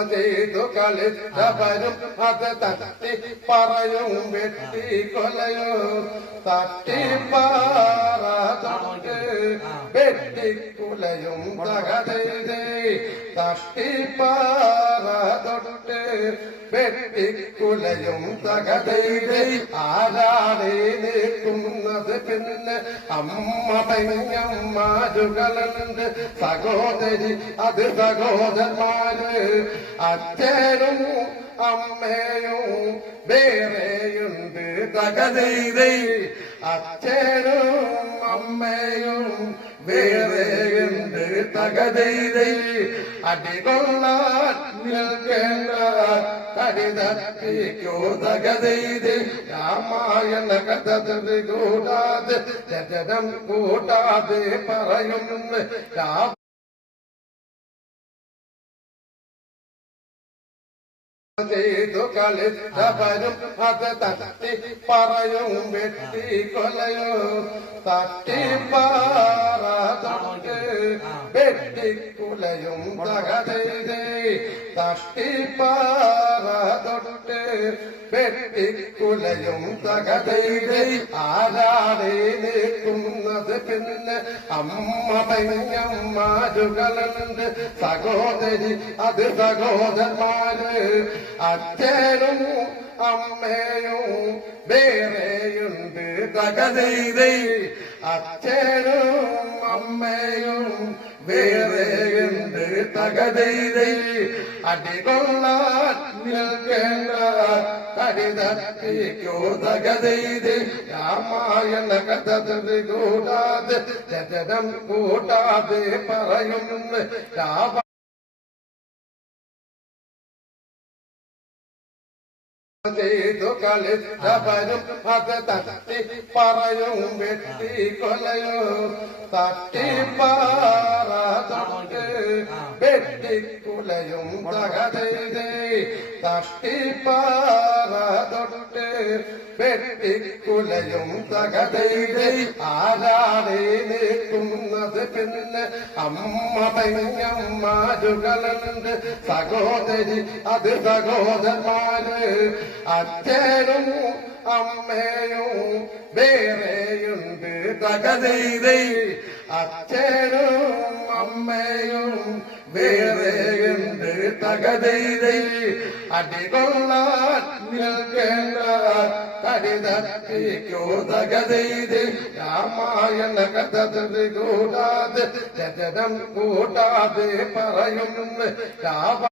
ചെയ്തു കളിച്ചവരും അത് തട്ടി പറയും വെട്ടി കൊലയോ തട്ടിപ്പാറ വെട്ടിക്കുലയും തകതേ തട്ടിപ്പാറ തൊട്ട് വെട്ടിക്കുലയും തകതേ ആരാണേ നിൽക്കുന്നത് പിന്നെ അമ്മ പെങ്ങന്മാരുകളുണ്ട് സഹോദരി അത് സഹോദരന്മാര് അച്ഛനും അമ്മയും വേറെയുണ്ട് തകതേ അച്ഛനും അമ്മയും വേറെയുണ്ട് തകതേ അടികൊള്ളാൻ നിൽക്കേണ്ട കരുതപ്പിക്കോ തകതേ രാമായണ കഥ കൂടാതെ രചനം കൂട്ടാതെ പറയുന്നു ചെയ്തു കളിച്ചവരും അത് തട്ടി പറയും വെട്ടി കൊലയോ തട്ടിപ്പാറ വെട്ടിക്കുലയും തകതേ തട്ടിപ്പാറ തൊട്ട് വെട്ടിക്കുലയും തകതേ ആരാണേ നിൽക്കുന്നത് പിന്നെ അമ്മ പെങ്ങന്മാരുകളുണ്ട് സഹോദരി അത് സഹോദരന്മാര് അച്ഛനും അമ്മയും വേറെയുണ്ട് തകതേ അച്ഛനും അമ്മയും വേറെയുണ്ട് തകതേ അടികൊള്ളാൻ നിൽക്കേണ്ട കരുതപ്പിക്കോ തകതേ രാമായണ കഥ കൂടാതെ രചനം കൂട്ടാതെ പറയുന്നു ചെയ്തു കളിച്ചവരും അത് തട്ടി പറയും വെട്ടി കൊലയോ തട്ടിപ്പാറ വെട്ടിക്കുലയും തകതേ തട്ടിപ്പാറ തൊട്ട് വെട്ടിക്കുലയും തകതേ ആരാണേ നിൽക്കുന്നത് പിന്നെ അമ്മ പെങ്ങന്മാരുകളുണ്ട് സഹോദരി അത് സഹോദരന്മാര് അച്ഛനും അമ്മയും വേറെയുണ്ട് തകതേ അച്ഛനും അമ്മയും വേറെയുണ്ട് തകതേ അടികൊള്ളാൻ നിൽക്കേണ്ട കരുതപ്പിക്കോ തകതേ രാമായണ കഥ കൂടാതെ രചനം കൂട്ടാതെ പറയുന്നു